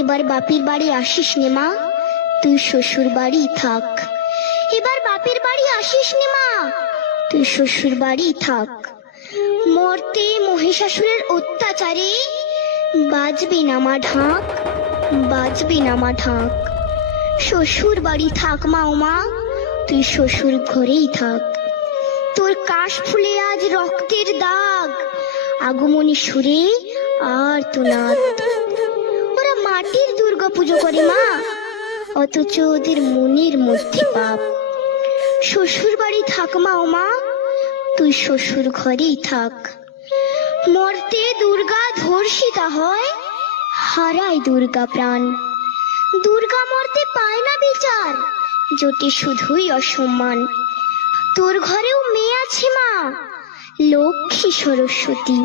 এবার বাপের বাড়ি আসিস নে মা, তুই শ্বশুর বাড়ি থাক। এবার বাপের বাড়ি আসিস নে মা, তুই শ্বশুর বাড়ি থাক। মর্তে মহিষাসুরের অত্যাচারে বাজবে না মা ঢাক, বাজবে না মা ঢাক। শ্বশুর বাড়ি থাক মা ও মা, তুই শ্বশুর ঘরেই থাক। তোর কাশ ফুলে আজ রক্তের দাগ, আগমনী সুরে আর তো নাদ। ওরা মাটির দুর্গা পুজো করে মা, অথচ ওদের মনের মধ্যে পাপ। শ্বশুর বাড়ি থাক মা ও মা, তুই শ্বশুর ঘরেই থাক। মর্তে দুর্গা ধর্ষিতা হয়, হারায় দুর্গা প্রাণ। দুর্গা মর্তে পায় না বিচার, জোটে শুধুই অসম্মান। তোর ঘরেও মেয়ে আছে মা, লক্ষ্মী সরস্বতী।